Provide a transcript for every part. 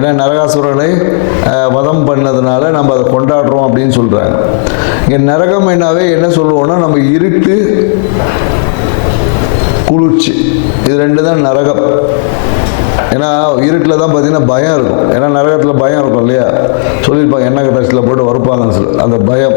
ஏன்னா நரகாசுரனை வதம் பண்ணதுனால நம்ம அதை கொண்டாடுறோம் அப்படின்னு சொல்கிறாங்க இங்கே நரகம் என்னாவே என்ன சொல்லுவோம்னா நம்ம இருட்டு குளிர்ச்சி. இது ரெண்டு தான் நரகம். ஏன்னா இருட்டில் தான் பார்த்தீங்கன்னா பயம் இருக்கும். ஏன்னா நரகத்தில் பயம் இருக்கும் இல்லையா? சொல்லியிருப்பாங்க எண்ணெய் கட்டத்தில் போட்டு வறுப்பாங்கன்னு சொல்லி. அந்த பயம்.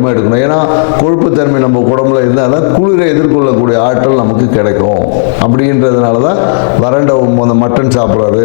ஐட்டமாக எடுக்கணும். ஏன்னா கொழுப்புத்தன்மை நம்ம உடம்புல இருந்தால் தான் குளிரை எதிர்கொள்ளக்கூடிய ஆற்றல் நமக்கு கிடைக்கும். அப்படின்றதுனால தான் வறண்ட அந்த மட்டன் சாப்பிட்றாரு.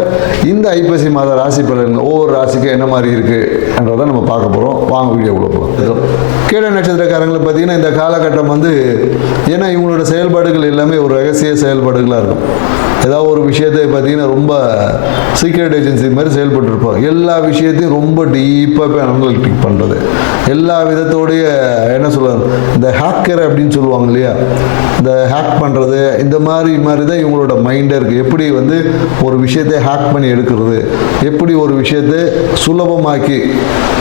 இந்த ஐப்பசி மாத ராசி பலன்கள் ஒவ்வொரு ராசிக்கும் என்ன மாதிரி இருக்குன்றதை நம்ம பார்க்க போகிறோம் வாங்க வீடியோ கொடுப்போம் கீழ நட்சத்திரக்காரங்களை பார்த்தீங்கன்னா இந்த காலகட்டம் வந்து ஏன்னா இவங்களோட செயல்பாடுகள் எல்லாமே ஒரு ரகசிய செயல்பாடுகளாக இருக்கும். ஏதாவது ஒரு விஷயத்தை பார்த்தீங்கன்னா ரொம்ப சீக்ரெட் ஏஜென்சி மாதிரி செயல்பட்டுருப்பார் எல்லா விஷயத்தையும் ரொம்ப டீப்பாக போய் அனலிட்டிக் பண்ணுறது எல்லா விதத்தோடைய என்ன சொல்றது? இந்த ஹேக்கர் அப்படின்னு சொல்லுவாங்க இல்லையா? இந்த ஹேக் பண்ணுறது இந்த மாதிரி மாதிரி தான் இவங்களோட மைண்டே இருக்குது எப்படி வந்து ஒரு விஷயத்தை ஹேக் பண்ணி எடுக்கிறது? எப்படி ஒரு விஷயத்தை சுலபமாக்கி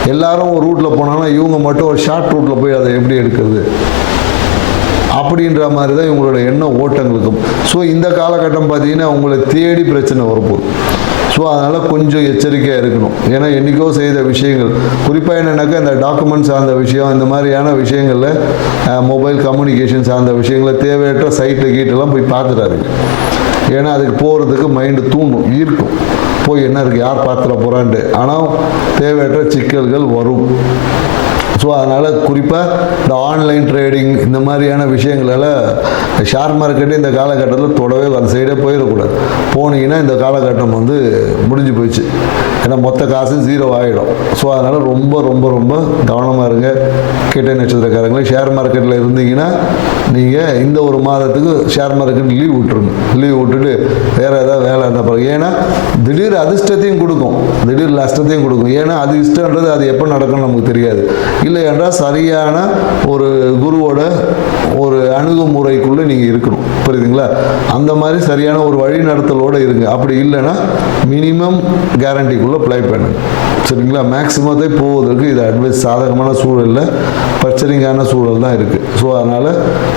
எல்லாரும் ஒரு ரூட்டில் போனாங்கன்னா இவங்க மட்டும் ஒரு ஷார்ட் ரூட்டில் போய் அதை எப்படி எடுக்கிறது? அப்படின்ற மாதிரி தான் இவங்களோட எண்ண ஓட்டங்களுக்கும். ஸோ இந்த காலகட்டம் பார்த்தீங்கன்னா உங்களை தேடி பிரச்சனை வரப்போகுது. ஸோ அதனால் கொஞ்சம் எச்சரிக்கையாக இருக்கணும். ஏன்னா என்றைக்கோ செய்த விஷயங்கள். குறிப்பாக என்னென்னாக்கா இந்த டாக்குமெண்ட் சார்ந்த விஷயம் இந்த மாதிரியான விஷயங்களில் மொபைல் கம்யூனிகேஷன் சார்ந்த விஷயங்களை தேவையற்ற சைட்டு கீட்டெல்லாம் போய் பார்த்துட்டாருங்க ஏன்னா அதுக்கு போகிறதுக்கு மைண்டு தூண்டும் ஈர்க்கும். போய் என்ன இருக்குது யார் பார்த்துட போகிறான்ட்டு ஆனால் தேவையற்ற சிக்கல்கள் வரும். ஸோ அதனால் குறிப்பாக இந்த ஆன்லைன் ட்ரேடிங் இந்த மாதிரியான விஷயங்களெல்லாம் ஷேர் மார்க்கெட்டு இந்த காலகட்டத்தில் தொடவே அந்த சைடே போயிடக்கூடாது போனீங்கன்னா இந்த காலகட்டம் வந்து முடிஞ்சு போயிடுச்சு. ஏன்னா மொத்த காசு ஜீரோ ஆகிடும் ஸோ அதனால் ரொம்ப ரொம்ப ரொம்ப கவனமாக இருங்க. கிட்ட நட்சத்திரக்காரங்களே ஷேர் மார்க்கெட்டில் இருந்தீங்கன்னா நீங்கள் இந்த ஒரு மாதத்துக்கு ஷேர் மார்க்கெட் லீவ் விட்டுருங்க லீவ் விட்டுட்டு வேறு ஏதாவது வேலை இருந்தால் பாருங்க. ஏன்னா திடீர் அதிர்ஷ்டத்தையும் கொடுக்கும். திடீர் நஷ்டத்தையும் கொடுக்கும். ஏன்னா அது இஷ்டன்றது அது எப்போ நடக்கும்னு நமக்கு தெரியாது. இல்லை என்றால் சரியான ஒரு குருவோட ஒரு அணுகுமுறைக்குள்ளே நீங்கள் இருக்கணும். புரியுதுங்களா? அந்த மாதிரி சரியான ஒரு வழிநடத்தலோடு இருங்க. அப்படி இல்லைன்னா மினிமம் கேரண்டிக்குள்ளே ப்ளை பண்ணுங்க. சரிங்களா? மேக்ஸிமத்தை போவதற்கு இது அட்வைஸ் சாதகமான சூழலில் பிரச்சனைக்கான சூழல் தான் இருக்குது ஸோ அதனால்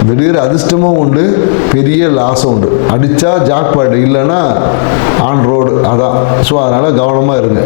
திடீர் அதிர்ஷ்டமும் உண்டு பெரிய லாஸும் உண்டு. அடித்தா ஜாக்பாட் இல்லைன்னா ஆன் ரோடு அதான். ஸோ அதனால் கவனமாக இருங்க.